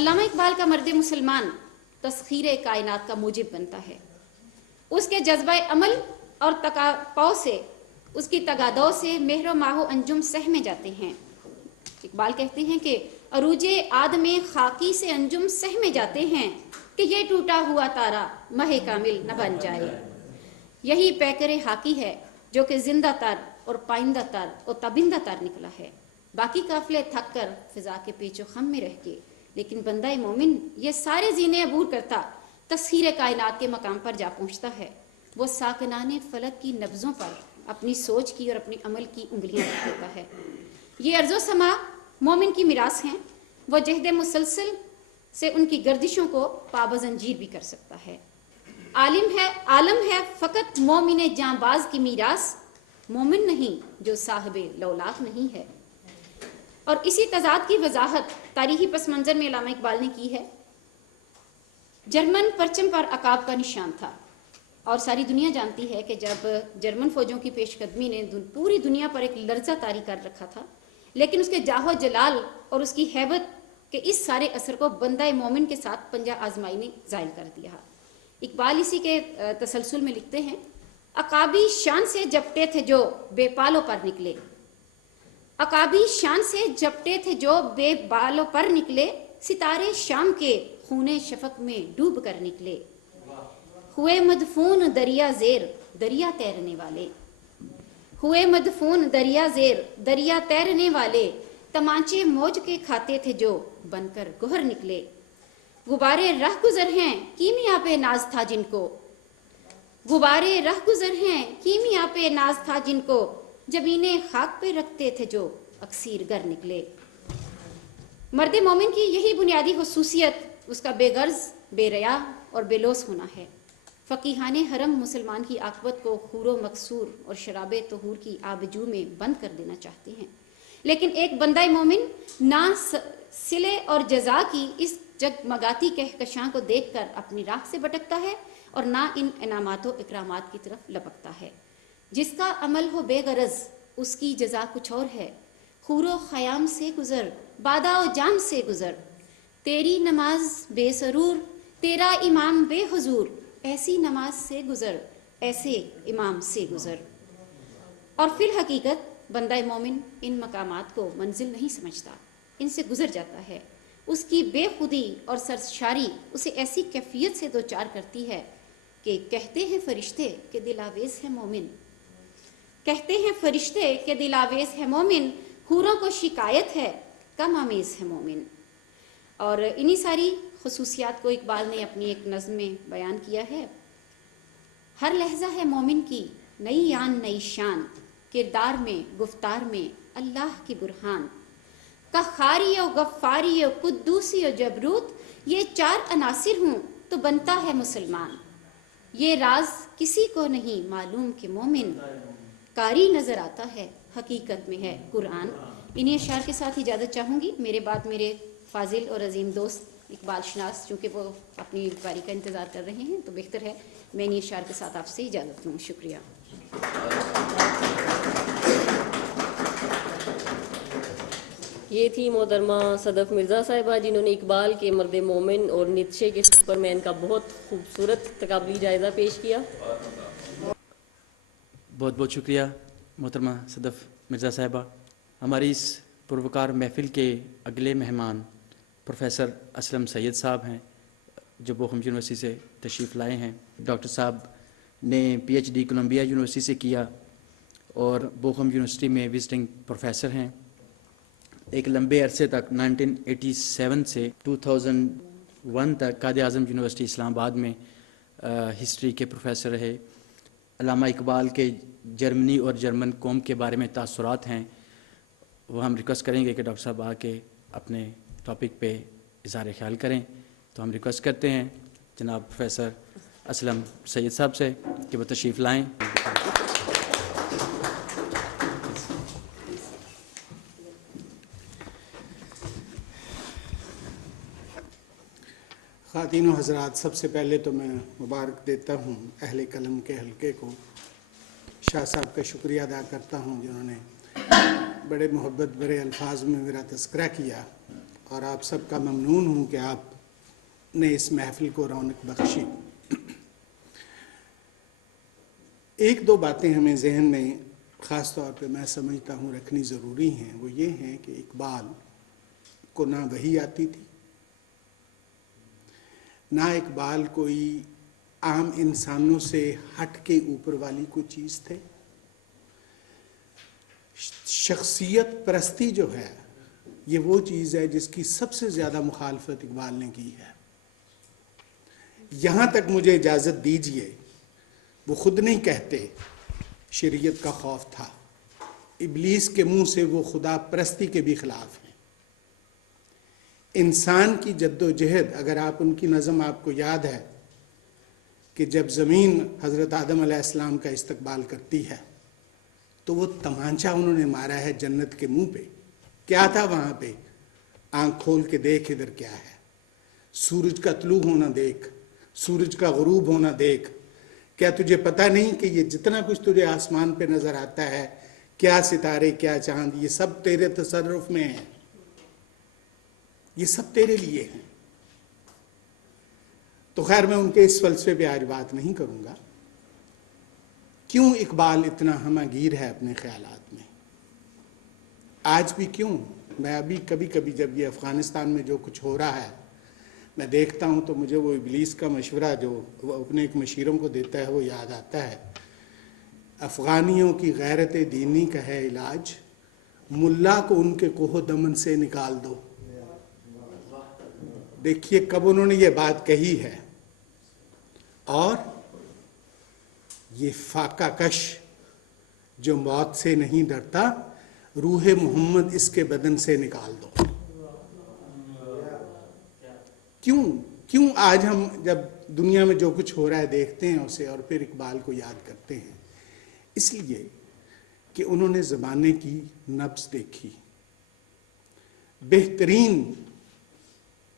علامہ اقبال کا مرد مسلمان تسخیر کائنات کا موجب بنتا ہے. اس کے جذبہ عمل اور تکاپو سے، اس کی تگادو سے مہر و ماہ و انجم سہمے جاتے ہیں. اقبال کہتے ہیں کہ عروج آدم خاکی سے انجم سہمے جاتے ہیں کہ یہ ٹوٹا ہوا تارا مہ کامل نہ بن جائے. یہی پیکر حاکی ہے جو کہ زندہ تر اور پائندہ تر اور تبندہ تر نکلا ہے. باقی قافلے تھک کر فضا کے پیچ و خم میں رہ کے، لیکن بندہ مومن یہ سارے زینے عبور کرتا تسخیر کائنات کے مقام پر جا پہنچتا ہے. وہ ساکنان فلک کی نبضوں پر اپنی سوچ کی اور اپنے عمل کی انگلیاں رکھ دیتا ہے. یہ ارض و سما مومن کی میراث ہیں. وہ جہد مسلسل سے ان کی گردشوں کو پابند زنجیر بھی کر سکتا ہے. عالم ہے فقط مومن جاں باز کی میراث، مومن نہیں جو صاحب لولاک نہیں ہے. اور اسی تضاد کی وضاحت تاریخی پس منظر میں علامہ اقبال نے کی ہے. جرمن پرچم پر عقاب کا نشان تھا، اور ساری دنیا جانتی ہے کہ جب جرمن فوجوں کی پیش قدمی نے پوری دنیا پر ایک لرزہ طاری کر رکھا تھا، لیکن اس کے جاہ و جلال اور اس کی ہیبت کے اس سارے اثر کو بندہ مومن کے ساتھ پنجہ آزمائی نے زائل کر دیا. اقبال اسی کے تسلسل میں لکھتے ہیں: عقابی شان سے جپٹے تھے جو بے پالوں پر نکلے، عقابی شان سے جپٹے تھے جو بے بالوں پر نکلے، ستارے شام کے خونے شفق میں ڈوب کر نکلے، ہوئے مدفون دریا زیر دریا تیرنے والے، ہوئے مدفون دریا زیر دریا تیرنے والے، تمانچے موج کے کھاتے تھے جو بن کر گوہر نکلے. غبارے رہ گزر ہیں کیمیا پہ ناز تھا جن کو، غبارے رہ گزر ہیں کیمیا پہ ناز تھا جن کو، جبینے خاک پہ رکھتے تھے جو اکسیر گر نکلے. مرد مومن کی یہی بنیادی خصوصیت اس کا بے غرض، بے ریا اور بے لوث ہونا ہے. فقیہان حرم مسلمان کی عاقبت کو خور و مقصور اور شراب طہور کی آبجو میں بند کر دینا چاہتے ہیں، لیکن ایک بندہ مومن نہ صلے اور جزا کی اس جگمگاتی کہکشاں کو دیکھ کر اپنی راہ سے بھٹکتا ہے اور نہ ان انعامات و اکرامات کی طرف لپکتا ہے. جس کا عمل ہو بے غرض اس کی جزا کچھ اور ہے. خور و خیام سے گزر بادہ و جام سے گزر، تیری نماز بے سرور تیرا امام بے حضور، ایسی نماز سے گزر ایسے امام سے گزر. اور فی الحقیقت بندہ مومن ان مقامات کو منزل نہیں سمجھتا، ان سے گزر جاتا ہے. اس کی بے خودی اور سرشاری اسے ایسی کیفیت سے دوچار کرتی ہے کہ کہتے ہیں فرشتے کہ دل آویز ہے مومن، کہتے ہیں فرشتے کہ دل آویز ہے مومن، حوروں کو شکایت ہے کم آمیز ہے مومن. اور انہی ساری خصوصیات کو اقبال نے اپنی ایک نظم میں بیان کیا ہے. ہر لہجہ ہے مومن کی نئی آن نئی شان، کردار میں گفتار میں اللہ کی برہان، قہاری و غفاری و قدوسی و جبروت، یہ چار عناصر ہوں تو بنتا ہے مسلمان. یہ راز کسی کو نہیں معلوم کہ مومن قاری نظر آتا ہے حقیقت میں ہے قرآن. انہیں اشعار کے ساتھ اجازت چاہوں گی. میرے بعد میرے فاضل اور عظیم دوست اقبال شناس چونکہ وہ اپنی باری کا انتظار کر رہے ہیں تو بہتر ہے میں انہیں اشعار کے ساتھ آپ سے اجازت لوں. شکریہ. یہ تھی محترمہ صدف مرزا صاحبہ جنہوں نے اقبال کے مرد مومن اور نیتشے کے سپر مین کا بہت خوبصورت تقابلی جائزہ پیش کیا. بہت بہت شکریہ محترمہ صدف مرزا صاحبہ. ہماری اس پروکار محفل کے اگلے مہمان پروفیسر اسلم سید صاحب ہیں جو بوخم یونیورسٹی سے تشریف لائے ہیں. ڈاکٹر صاحب نے P H D Columbia University سے کیا اور بوخم یونیورسٹی میں وزٹنگ پروفیسر ہیں. ایک لمبے عرصے تک 1987 سے 2001 تک قائد اعظم یونیورسٹی اسلام آباد میں ہسٹری کے پروفیسر رہے. علامہ اقبال کے جرمنی اور جرمن قوم کے بارے میں تاثرات ہیں، وہ ہم ریکویسٹ کریں گے کہ ڈاکٹر صاحب آ کے اپنے ٹاپک پہ اظہار خیال کریں. تو ہم ریکویسٹ کرتے ہیں جناب پروفیسر اسلم سید صاحب سے کہ وہ تشریف لائیں. خواتین و حضرات، سب سے پہلے تو میں مبارک دیتا ہوں اہل قلم کے حلقے کو. شاہ صاحب کا شکریہ ادا کرتا ہوں جنہوں نے بڑے محبت بھرے الفاظ میں میرا تذکرہ کیا اور آپ سب کا ممنون ہوں کہ آپ نے اس محفل کو رونق بخشی۔ ایک دو باتیں ہمیں ذہن میں خاص طور پہ میں سمجھتا ہوں رکھنی ضروری ہیں، وہ یہ ہیں کہ اقبال کو نہ وحی آتی تھی، نہ اقبال کوئی عام انسانوں سے ہٹ کے اوپر والی کوئی چیز تھے۔ شخصیت پرستی جو ہے یہ وہ چیز ہے جس کی سب سے زیادہ مخالفت اقبال نے کی ہے۔ یہاں تک مجھے اجازت دیجئے، وہ خود نہیں کہتے شریعت کا خوف تھا، ابلیس کے منہ سے وہ خدا پرستی کے بھی خلاف ہیں۔ انسان کی جد و جہد، اگر آپ ان کی نظم آپ کو یاد ہے کہ جب زمین حضرت آدم علیہ السلام کا استقبال کرتی ہے تو وہ تمانچہ انہوں نے مارا ہے جنت کے منہ پہ۔ کیا تھا وہاں پہ؟ آنکھ کھول کے دیکھ ادھر کیا ہے، سورج کا طلوع ہونا دیکھ، سورج کا غروب ہونا دیکھ۔ کیا تجھے پتہ نہیں کہ یہ جتنا کچھ تجھے آسمان پہ نظر آتا ہے، کیا ستارے کیا چاند، یہ سب تیرے تصرف میں ہیں، یہ سب تیرے لیے ہیں۔ تو خیر میں ان کے اس فلسفے پہ آج بات نہیں کروں گا۔ کیوں اقبال اتنا ہمہ گیر ہے اپنے خیالات میں؟ آج بھی کیوں؟ میں ابھی کبھی کبھی جب یہ افغانستان میں جو کچھ ہو رہا ہے میں دیکھتا ہوں تو مجھے وہ ابلیس کا مشورہ جو وہ اپنے ایک مشیروں کو دیتا ہے وہ یاد آتا ہے۔ افغانیوں کی غیرت دینی کا ہے علاج، ملا کو ان کے کوہ دمن سے نکال دو۔ دیکھیے کب انہوں نے یہ بات کہی ہے، اور یہ فاقہ کش جو موت سے نہیں ڈرتا، روح محمد اس کے بدن سے نکال دو۔ کیوں آج ہم جب دنیا میں جو کچھ ہو رہا ہے دیکھتے ہیں اسے اور پھر اقبال کو یاد کرتے ہیں؟ اس لیے کہ انہوں نے زمانے کی نبض دیکھی۔ بہترین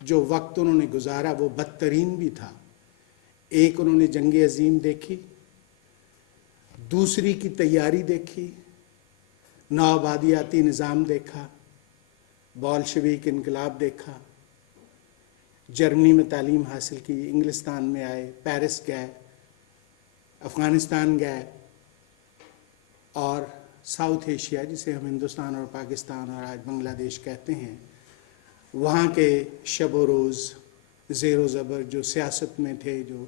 جو وقت انہوں نے گزارا وہ بدترین بھی تھا۔ ایک انہوں نے جنگ عظیم دیکھی، دوسری کی تیاری دیکھی، نوآبادیاتی نظام دیکھا، بولشویک انقلاب دیکھا، جرمنی میں تعلیم حاصل کی، انگلستان میں آئے، پیرس گئے، افغانستان گئے، اور ساؤتھ ایشیا جسے ہم ہندوستان اور پاکستان اور آج بنگلہ دیش کہتے ہیں، وہاں کے شب و روز، زیر و زبر، جو سیاست میں تھے، جو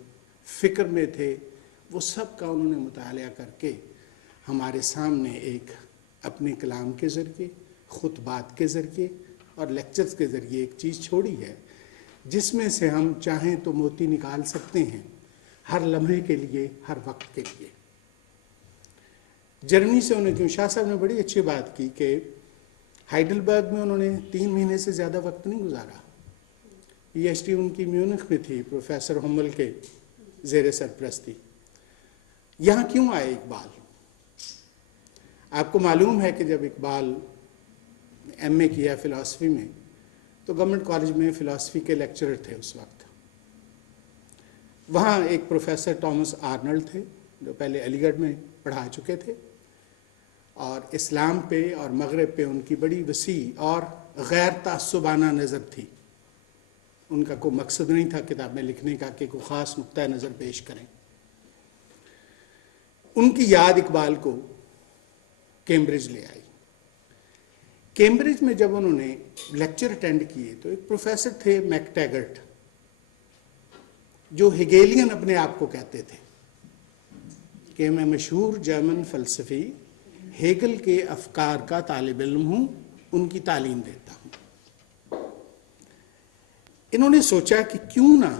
فکر میں تھے، وہ سب کا انہوں نے مطالعہ کر کے ہمارے سامنے ایک اپنے کلام کے ذریعے، خطبات کے ذریعے اور لیکچرز کے ذریعے ایک چیز چھوڑی ہے جس میں سے ہم چاہیں تو موتی نکال سکتے ہیں، ہر لمحے کے لیے، ہر وقت کے لیے۔ جرمنی سے انہوں نے، شاہ صاحب نے بڑی اچھی بات کی کہ ہائیڈلبرگ میں انہوں نے 3 مہینے سے زیادہ وقت نہیں گزارا۔ پی ایچ ڈی ان کی میونخ میں تھی، پروفیسر ہمل کے زیر سرپرستی۔ یہاں کیوں آئے اقبال؟ آپ کو معلوم ہے کہ جب اقبال ایم اے کیا فلاسفی میں تو گورنمنٹ کالج میں فلاسفی کے لیکچرر تھے اس وقت۔ وہاں ایک پروفیسر ٹامس آرنلڈ تھے جو پہلے علی گڑھ میں پڑھا چکے تھے، اور اسلام پہ اور مغرب پہ ان کی بڑی وسیع اور غیر تعصبانہ نظر تھی۔ ان کا کوئی مقصد نہیں تھا کتابیں لکھنے کا کہ کوئی خاص نقطہ نظر پیش کریں۔ ان کی یاد اقبال کو کیمبرج لے آئی۔ کیمبرج میں جب انہوں نے لیکچر اٹینڈ کیے تو ایک پروفیسر تھے میک ٹیگرٹ، جو ہیگیلین اپنے آپ کو کہتے تھے کہ میں مشہور جرمن فلسفی ہیگل کے افکار کا طالب علم ہوں، ان کی تعلیم دیتا ہوں۔ انہوں نے سوچا کہ کیوں نہ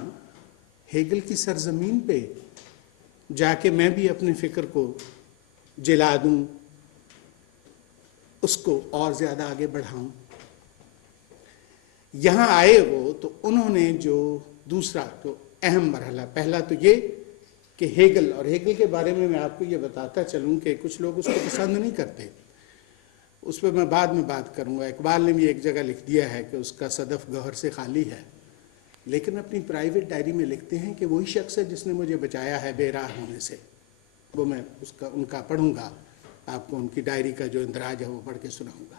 ہیگل کی سرزمین پہ جا کے میں بھی اپنے فکر کو جلا دوں، اس کو اور زیادہ آگے بڑھاؤں۔ یہاں آئے وہ تو انہوں نے جو دوسرا جو اہم مرحلہ، پہلا تو یہ کہ ہیگل، اور ہیگل کے بارے میں آپ کو یہ بتاتا چلوں کہ کچھ لوگ اس کو پسند نہیں کرتے، اس پہ میں بعد میں بات کروں گا۔ اقبال نے بھی ایک جگہ لکھ دیا ہے کہ اس کا صدف گوہر سے خالی ہے، لیکن اپنی پرائیویٹ ڈائری میں لکھتے ہیں کہ وہی شخص ہے جس نے مجھے بچایا ہے بے راہ ہونے سے۔ وہ میں ان کا پڑھوں گا، آپ کو ان کی ڈائری کا جو اندراج ہے وہ پڑھ کے سناؤں گا۔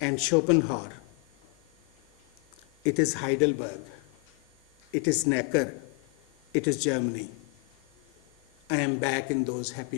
and Schopenhauer. It is Heidelberg. It is Necker. It is Germany. I am back in those happy